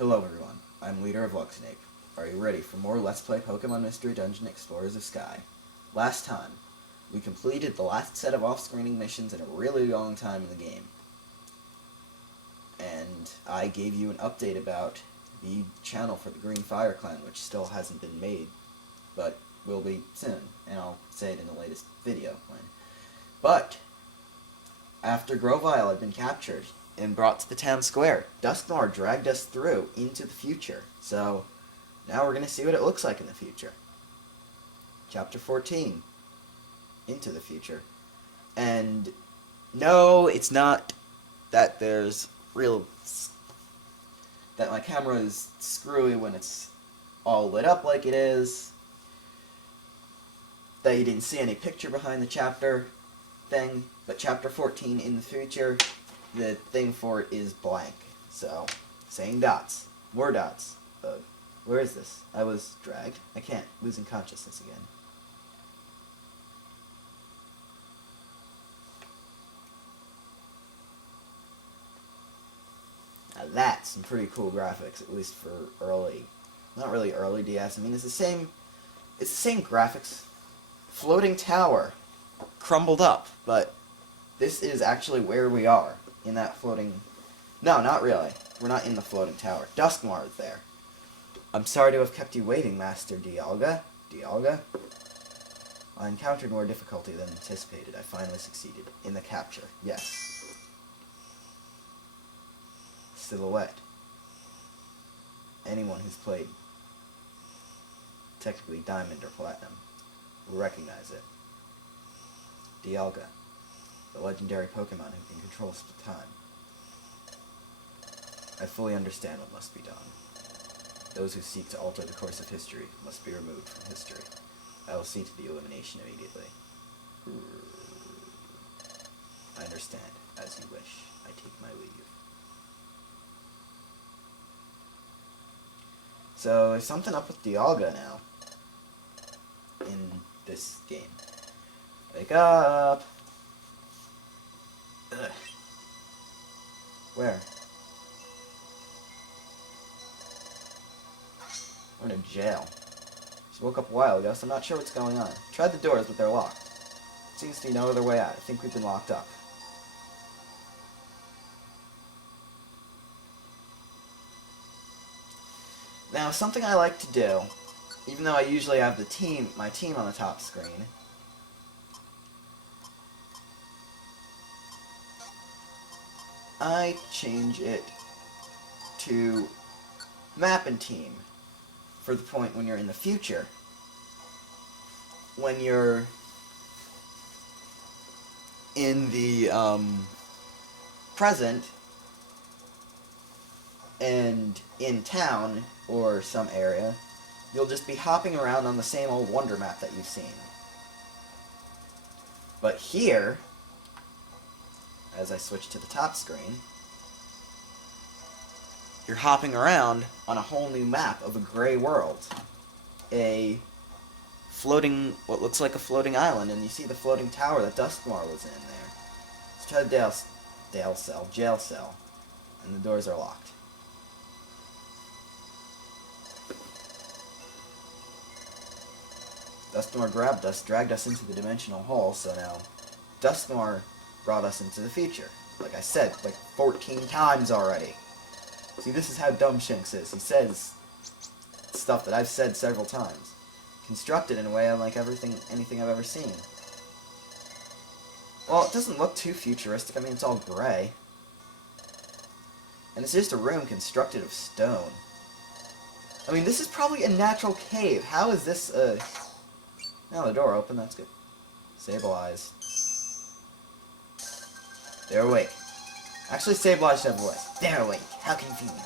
Hello everyone, I'm LeaderofLuxinape. Are you ready for more Let's Play Pokemon Mystery Dungeon Explorers of Sky? Last time, we completed the last set of off-screening missions in a really long time in the game. And I gave you an update about the channel for the Green Fire Clan, which still hasn't been made, but will be soon, and I'll say it in the latest video. But, after Grovyle had been captured and brought to the town square, Dusknoir dragged us through into the future. So, now we're going to see what it looks like in the future. Chapter 14. Into the future. And, no, it's not that there's real... that my camera is screwy when it's all lit up like it is. That you didn't see any picture behind the chapter thing. But Chapter 14 in the future, the thing for it is blank. So, saying dots. More dots. Where is this? I was dragged. I can't. Losing consciousness again. Now that's some pretty cool graphics, at least for early. Not really early DS. I mean, it's the same graphics. Floating tower. Crumbled up, but this is actually where we are, in that floating... No, not really. We're not in the floating tower. Dusknoir is there. I'm sorry to have kept you waiting, Master Dialga. Dialga? I encountered more difficulty than anticipated. I finally succeeded. In the capture. Yes. Silhouette. Anyone who's played technically Diamond or Platinum will recognize it. Dialga. The legendary Pokemon who can control time. I fully understand what must be done. Those who seek to alter the course of history must be removed from history. I will see to the elimination immediately. I understand. As you wish. I take my leave. So, there's something up with Dialga now. In this game. Wake up! Ugh. Where? I'm in a jail. Just woke up a while ago, so I'm not sure what's going on. Tried the doors, but they're locked. Seems to be no other way out. I think we've been locked up. Now, something I like to do, even though I usually have my team on the top screen, I change it to map and team for the point when you're in the future. When you're in the present and in town or some area, you'll just be hopping around on the same old wonder map that you've seen. But here, as I switch to the top screen, you're hopping around on a whole new map of a gray world. A floating, what looks like a floating island, and you see the floating tower that Dusknoir was in there. Let's try the jail cell, and the doors are locked. Dusknoir grabbed us, dragged us into the dimensional hall, so now Dusknoir brought us into the future. Like I said, like 14 times already. See, this is how dumb Shinx is. He says stuff that I've said several times. Constructed in a way unlike anything I've ever seen. Well, it doesn't look too futuristic. I mean, it's all gray. And it's just a room constructed of stone. I mean, this is probably a natural cave. How is this Now the door open, that's good. Sableye. They're awake. Actually, Sableye should have a voice. They're awake. How convenient.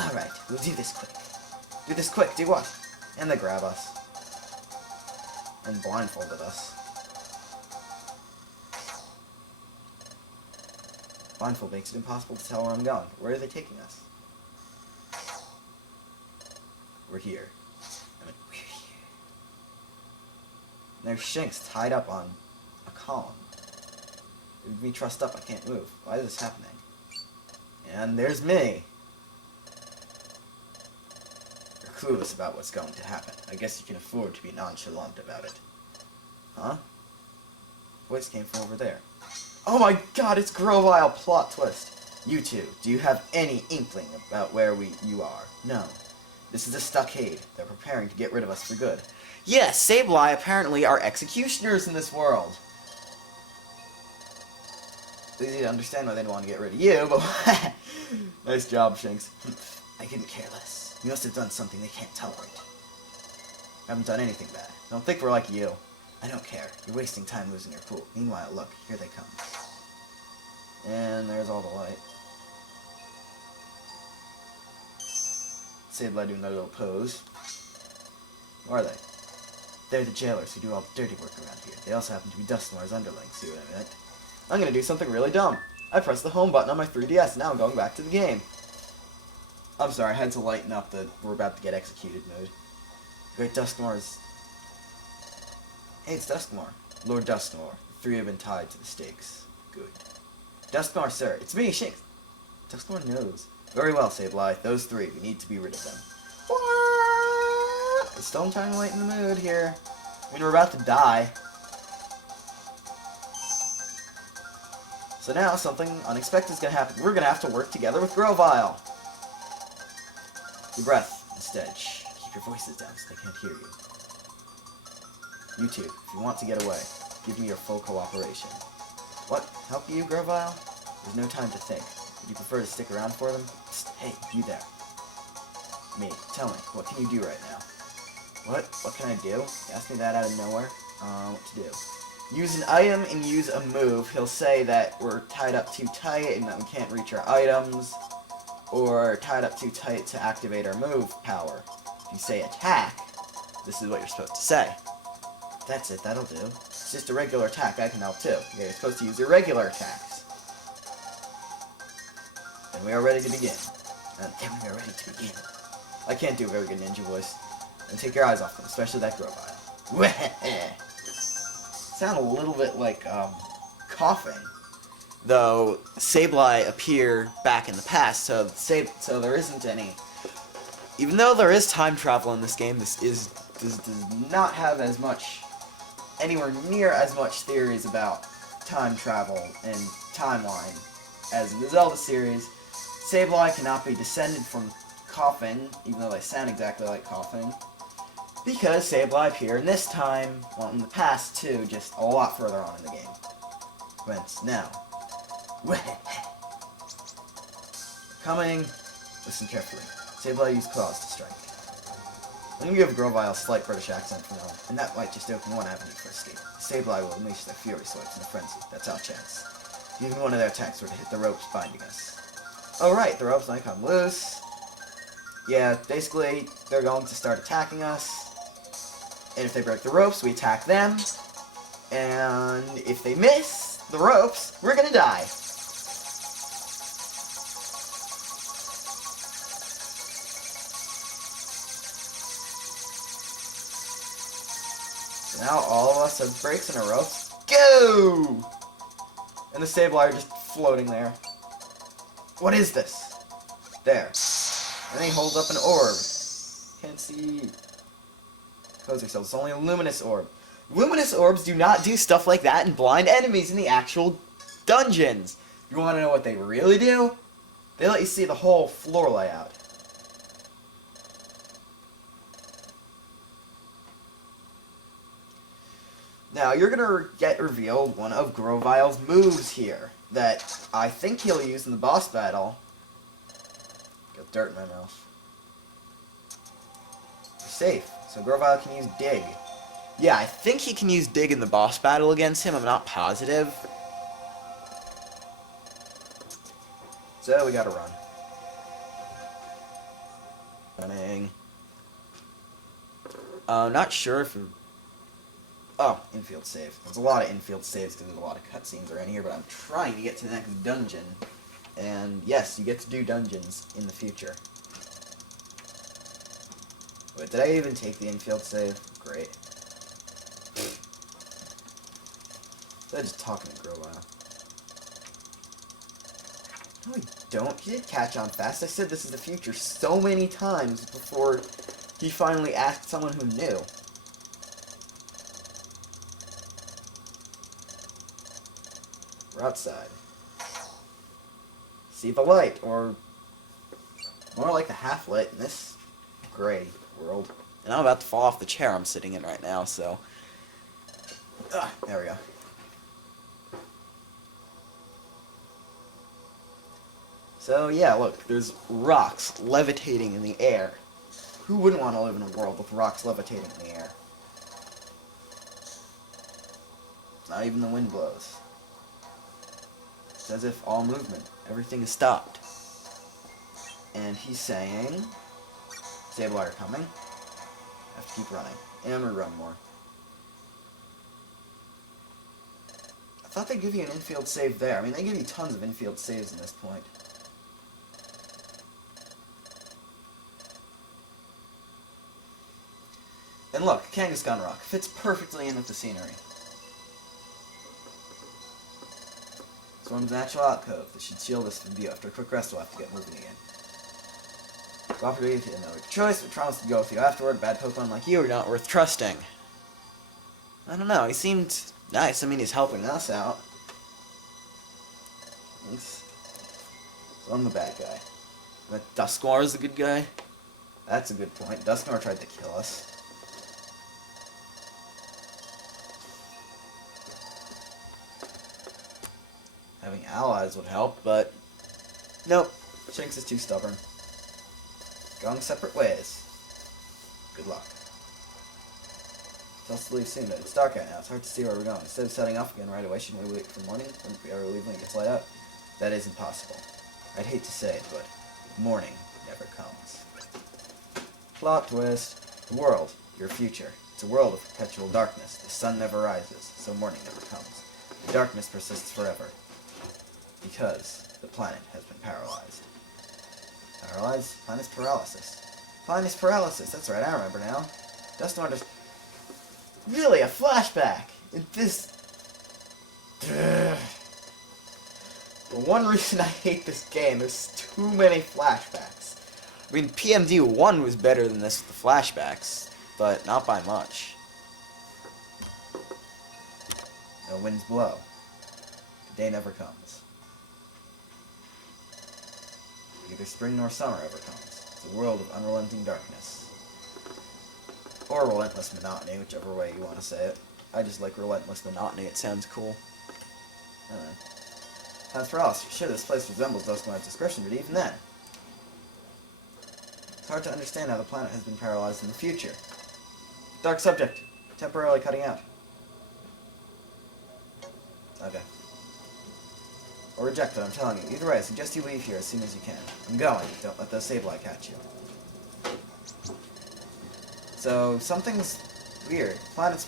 Alright, we'll do this quick. Do this quick, do what? And they grab us. And blindfolded us. Blindfold makes it impossible to tell where I'm going. Where are they taking us? We're here. I mean, we're here. And there's Shinx tied up on a column. Leave me trussed up, I can't move. Why is this happening? And there's me. clueless about what's going to happen. I guess you can afford to be nonchalant about it. Huh? Voice came from over there. Oh my god, it's Grovile! Plot twist. You two, do you have any inkling about where you are? No. This is a stockade. They're preparing to get rid of us for good. Yes, Sableye apparently are executioners in this world. It's easy to understand why they'd want to get rid of you, but nice job, Shinx. I couldn't care less. You must have done something they can't tolerate. I haven't done anything bad. I don't think we're like you. I don't care. You're wasting time losing your cool. Meanwhile, look, here they come. And there's all the light. Sableye doing that little pose. Who are they? They're the jailers who do all the dirty work around here. They also happen to be Dusknoir's underlings, see what I meant? I'm gonna do something really dumb. I pressed the home button on my 3DS, now I'm going back to the game. I'm sorry, I had to lighten up the we're about to get executed mood. Great Dusknoir's... Hey, it's Dusknoir. Lord Dusknoir. The three have been tied to the stakes. Good. Dusknoir, sir. It's me, Shinx. Dusknoir knows. Very well, Sableye. Those three. We need to be rid of them. What? It's still time to lighten the mood here. I mean, we're about to die. So now, something unexpected is going to happen. We're going to have to work together with Grovile. Your breath, instead. Shh. Keep your voices down so they can't hear you. You two, if you want to get away, give me your full cooperation. What? Help you, Grovile? There's no time to think. Would you prefer to stick around for them? Psst, hey, you there. Me, tell me, what can you do right now? What can I do? You asked me that out of nowhere. What to do? Use an item and use a move. He'll say that we're tied up too tight and that we can't reach our items, or tied up too tight to activate our move power. If you say attack, this is what you're supposed to say. That's it, that'll do. It's just a regular attack, I can help too. Yeah, you're supposed to use your regular attacks. And we are ready to begin. And we are ready to begin. I can't do a very good ninja voice. And take your eyes off them, especially that Grovile. Sound a little bit like, coughing. Though, Sableye appear back in the past, so there isn't any... Even though there is time travel in this game, this does not have as much... anywhere near as much theories about time travel and timeline as in the Zelda series. Sableye cannot be descended from coughing, even though they sound exactly like coughing, because Sableye appear in this time, well, in the past too, just a lot further on in the game. Whence now. Coming. Listen carefully. Sableye used claws to strike. I'm going to give Grovile a slight British accent for now, and that might just open one avenue for escape. Sableye will unleash their fury swipes in a frenzy. That's our chance. Even one of their attacks were to hit the ropes binding us. Oh right, the ropes might come loose. Yeah, basically, they're going to start attacking us. And if they break the ropes, we attack them. And if they miss the ropes, we're going to die. Now all of us have breaks in our ropes. Go! And the Sableye are just floating there. What is this? There. And then he holds up an orb. Can't see. Close yourselves. It's only a luminous orb. Luminous orbs do not do stuff like that and blind enemies in the actual dungeons. You want to know what they really do? They let you see the whole floor layout. Now, you're going to get revealed one of Grovile's moves here that I think he'll use in the boss battle. Got dirt in my mouth. You're safe. So Grovile can use Dig. Yeah, I think he can use Dig in the boss battle against him. I'm not positive. So we gotta run. Running. Not sure if... Oh, infield save. There's a lot of infield saves because there's a lot of cutscenes around here, but I'm trying to get to the next dungeon. And yes, you get to do dungeons in the future. Wait, did I even take the infield save? Great. I'm just talking to Grovile. No, I don't. He did catch on fast. I said this is the future so many times before He finally asked someone who knew. We're outside. See the light, or more like the half-light in this gray world. And I'm about to fall off the chair I'm sitting in right now, so... there we go. So, yeah, look, there's rocks levitating in the air. Who wouldn't want to live in a world with rocks levitating in the air? Not even the wind blows. It's as if all movement, everything is stopped. And he's saying... Sable are coming. I have to keep running. And I'm going to run more. I thought they'd give you an infield save there. I mean, they give you tons of infield saves in this point. And look, Kangaskhan Rock fits perfectly in with the scenery. It's one of the natural alcove that should shield us from view. After a quick rest, we'll have to get moving again. Cooperate with you, no choice, but promise to go with you afterward. Bad Pokemon like you are not worth trusting. I don't know, he seemed nice. I mean, he's helping us out. So I'm the bad guy. But Dusknoir is the good guy? That's a good point. Dusknoir tried to kill us. Having allies would help, but... Nope. Shinx is too stubborn. Going separate ways. Good luck. It's also leave soon, but it's dark out now. It's hard to see where we're going. Instead of setting off again right away, shouldn't we wait for morning? Wouldn't we ever leave when it gets light out? That is impossible. I'd hate to say it, but morning never comes. Plot twist. The world, your future. It's a world of perpetual darkness. The sun never rises, so morning never comes. The darkness persists forever. Because the planet has been paralyzed. Paralyzed? Planet's paralysis. Planet's paralysis, that's right, I remember now. Dusknoir just... Really, a flashback! This... The one reason I hate this game is too many flashbacks. I mean, PMD 1 was better than this with the flashbacks, but not by much. No winds blow. The day never comes. Neither spring nor summer ever comes. It's a world of unrelenting darkness. Or relentless monotony, whichever way you want to say it. I just like relentless monotony, it sounds cool. As for us, sure this place resembles Dusknoir's description, but even then... It's hard to understand how the planet has been paralyzed in the future. Dark subject. Temporarily cutting out. Okay. Or reject it, I'm telling you. Either way, I suggest you leave here as soon as you can. I'm going. Don't let those Sableye catch you. So, something's weird. Planet's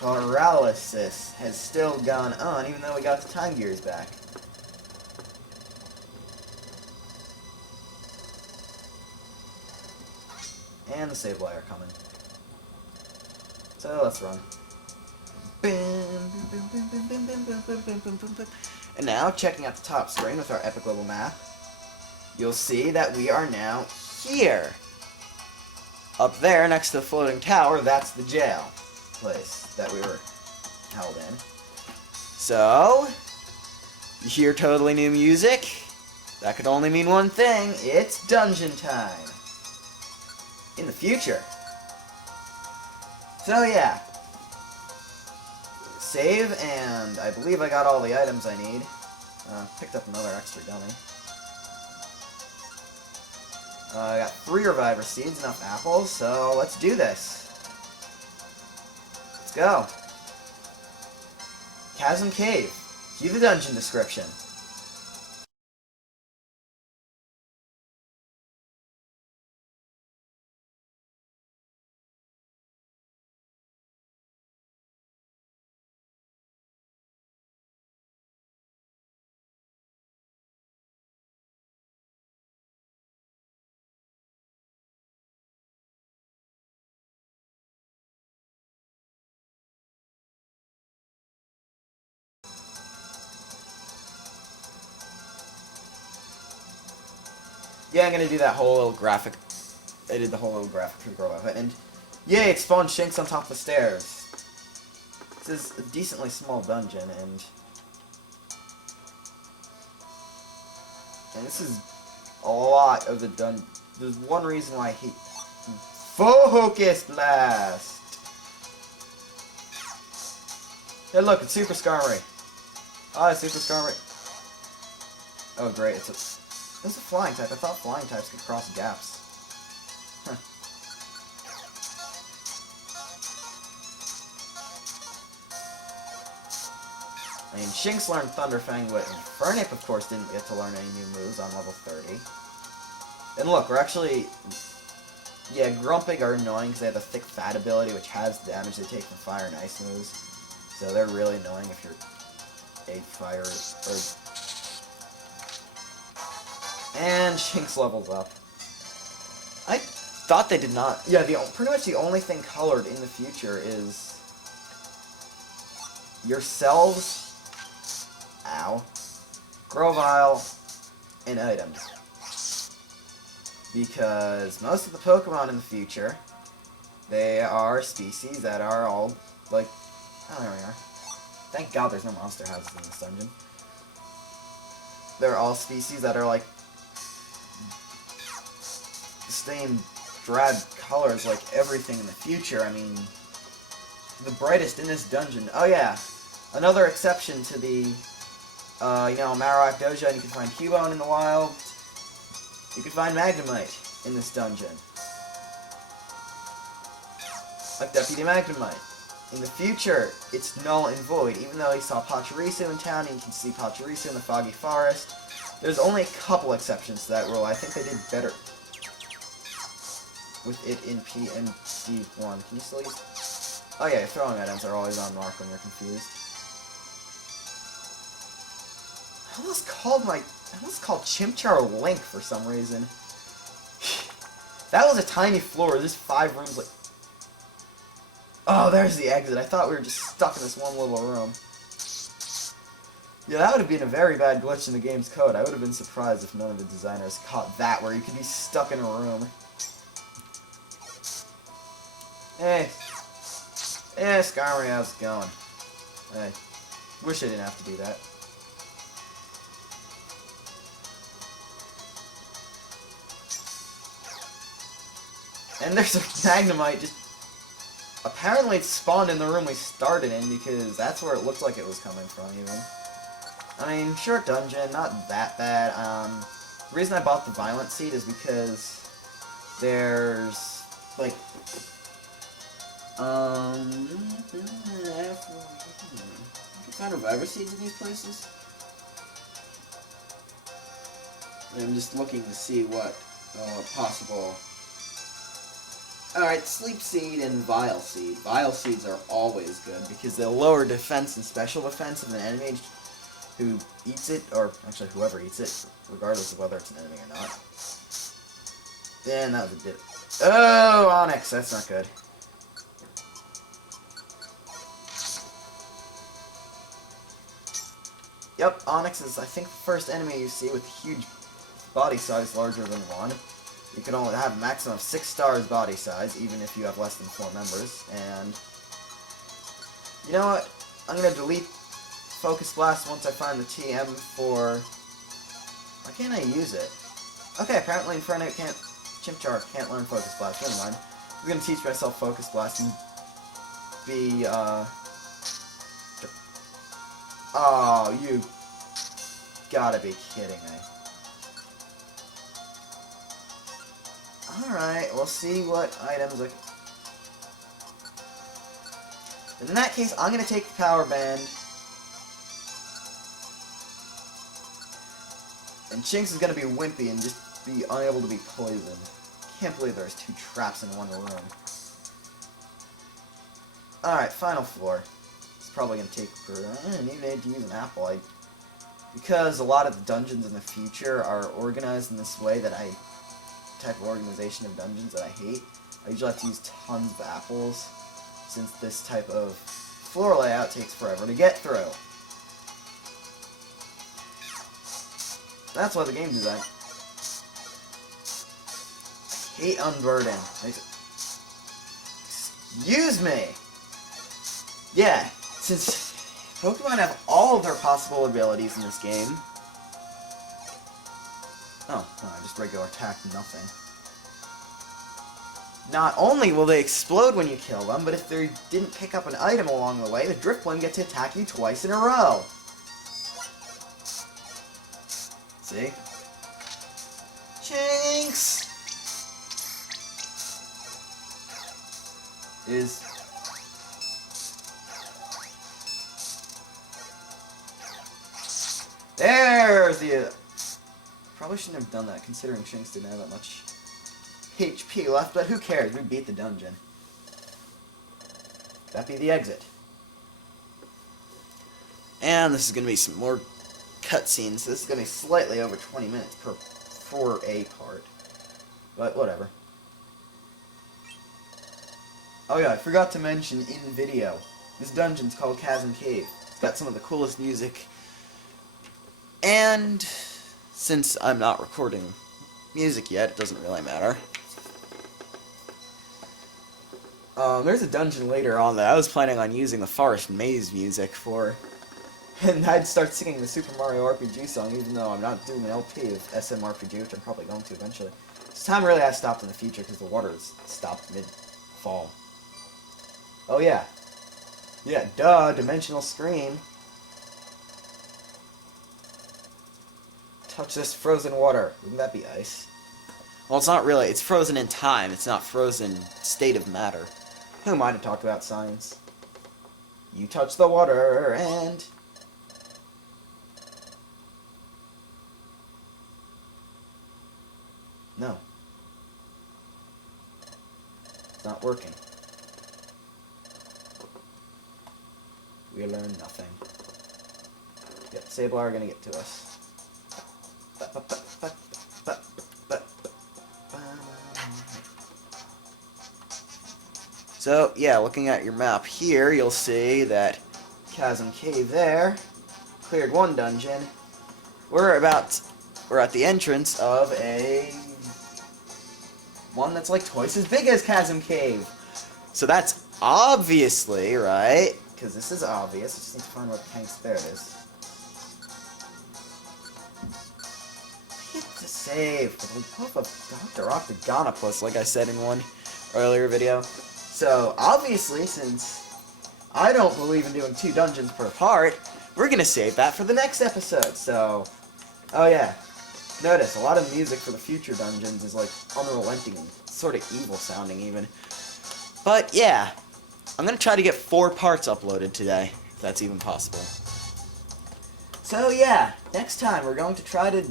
paralysis has still gone on, even though we got the time gears back. And the Sableye are coming. So, let's run. And now, checking out the top screen with our epic level map, you'll see that we are now here. Up there, next to the floating tower, that's the jail place that we were held in. So, you hear totally new music? That could only mean one thing. It's dungeon time. In the future. So yeah. Save, and I believe I got all the items I need. Picked up another extra dummy. I got 3 Reviver Seeds, enough apples, so let's do this. Let's go. Chasm Cave. Cue the dungeon description. Yeah, I'm gonna do that whole little graphic they did the whole little graphic for the girl outfit, and yay, it spawned Shinx on top of the stairs. This is a decently small dungeon, and this is a lot of the dungeon. There's one reason why I hate Focus Blast. Hey, look, it's Super Skarmory. Hi, Super Skarmory. Oh, great, it's a flying type. I thought flying types could cross gaps. Huh. I mean, Shinx learned Thunder Fang, but Infernape, of course, didn't get to learn any new moves on level 30. And look, we're actually... Yeah, Grumpig are annoying because they have a thick fat ability, which has the damage they take from fire and ice moves. So they're really annoying if you're a fire or... And Shinx levels up. I thought they did not... Yeah, pretty much the only thing colored in the future is... yourselves... Ow. Grovyle, and items. Because most of the Pokemon in the future, they are species that are all, like... Oh, there we are. Thank God there's no monster houses in this dungeon. They're all species that are, like... the same drab colors like everything in the future. I mean... the brightest in this dungeon... Oh, yeah. Another exception to the... you know, Marowak Dojo, and you can find Cubone in the wild. You can find Magnemite in this dungeon. Like Deputy Magnemite. In the future, it's null and void. Even though you saw Pachirisu in town, and you can see Pachirisu in the Foggy Forest, there's only a couple exceptions to that rule. I think they did better with it in PMD 1. Can you still use... Oh yeah, throwing items are always on mark when you're confused. I almost called Chimchar Link for some reason. That was a tiny floor. There's 5 rooms like... Oh, there's the exit. I thought we were just stuck in this one little room. Yeah, that would have been a very bad glitch in the game's code. I would have been surprised if none of the designers caught that, where you could be stuck in a room. Hey. Hey, Skarmory, how's it going? Hey. Wish I didn't have to do that. And there's a Magnemite just... Apparently it spawned in the room we started in, because that's where it looked like it was coming from, even. I mean, short dungeon, not that bad. The reason I bought the Violent Seed is because there's, like... you can find Reviver Seeds in these places? I'm just looking to see what possible... Alright, Sleep Seed and Vile Seed. Vile Seeds are always good because they'll lower defense and special defense of an enemy who eats it, or actually whoever eats it, regardless of whether it's an enemy or not. And that was a dip. Oh, Onyx, that's not good. Yep, Onyx is, I think, the first enemy you see with huge body size larger than 1. You can only have a maximum of 6 stars body size, even if you have less than 4 members. And you know what? I'm gonna delete Focus Blast once I find the TM for... Why can't I use it? Okay, apparently Infernape can't... Chimchar can't learn Focus Blast. Never mind. I'm gonna teach myself Focus Blast and be, Oh, you gotta be kidding me. Alright, we'll see what items I... In that case, I'm gonna take the Power Band. And Shinx is gonna be wimpy and just be unable to be poisoned. Can't believe there's 2 traps in one room. Alright, final floor. It's probably gonna take... I didn't even need to use an apple. Because a lot of the dungeons in the future are organized in this way that type of organization of dungeons that I hate. I usually have to use tons of apples, since this type of floor layout takes forever to get through. That's why the game design... I hate unburden. Excuse me! Yeah, since Pokemon have all of their possible abilities in this game... Oh, no, just regular attack, nothing. Not only will they explode when you kill them, but if they didn't pick up an item along the way, the Drifblim gets to attack you twice in a row. See? Jinx! There's the... Probably shouldn't have done that, considering Shinx didn't have that much HP left, but who cares? We beat the dungeon. That be the exit. And this is going to be some more cutscenes. So this is going to be slightly over 20 minutes for a part. But whatever. Oh yeah, I forgot to mention in video. This dungeon's called Chasm Cave. It's got some of the coolest music. And since I'm not recording music yet, it doesn't really matter. There's a dungeon later on that I was planning on using the Forest Maze music for. And I'd start singing the Super Mario RPG song, even though I'm not doing an LP of SMRPG, which I'm probably going to eventually. This time really has stopped in the future because the water's stopped mid-fall. Oh yeah. Yeah, duh, Dimensional Scream. Touch this frozen water. Wouldn't that be ice? Well, it's not really. It's frozen in time. It's not frozen state of matter. Who am I to talk about science? You touch the water and... No. It's not working. We learned nothing. Yep, Sablar are gonna get to us. So, yeah, looking at your map here, you'll see that Chasm Cave there, cleared one dungeon. We're at the entrance of one that's like twice as big as Chasm Cave. So that's obviously, right? Because this is obvious. I just need to find what tanks. There it is. Hit to save for the love of Dr. Octagonopus, like I said in one earlier video. So, obviously, since I don't believe in doing 2 dungeons per part, we're going to save that for the next episode. So, oh yeah, notice a lot of music for the future dungeons is like unrelenting and sort of evil sounding even. But yeah, I'm going to try to get 4 parts uploaded today, if that's even possible. So yeah, next time we're going to try to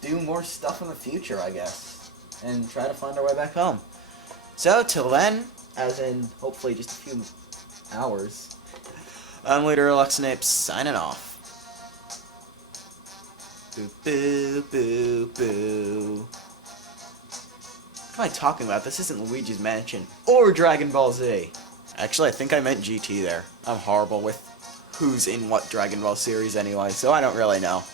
do more stuff in the future, I guess, and try to find our way back home. So, till then, as in, hopefully just a few hours, I'm LeaderofLuxinape, signing off. Boo, boo, boo, boo. What am I talking about? This isn't Luigi's Mansion or Dragon Ball Z. Actually, I think I meant GT there. I'm horrible with who's in what Dragon Ball series anyway, so I don't really know.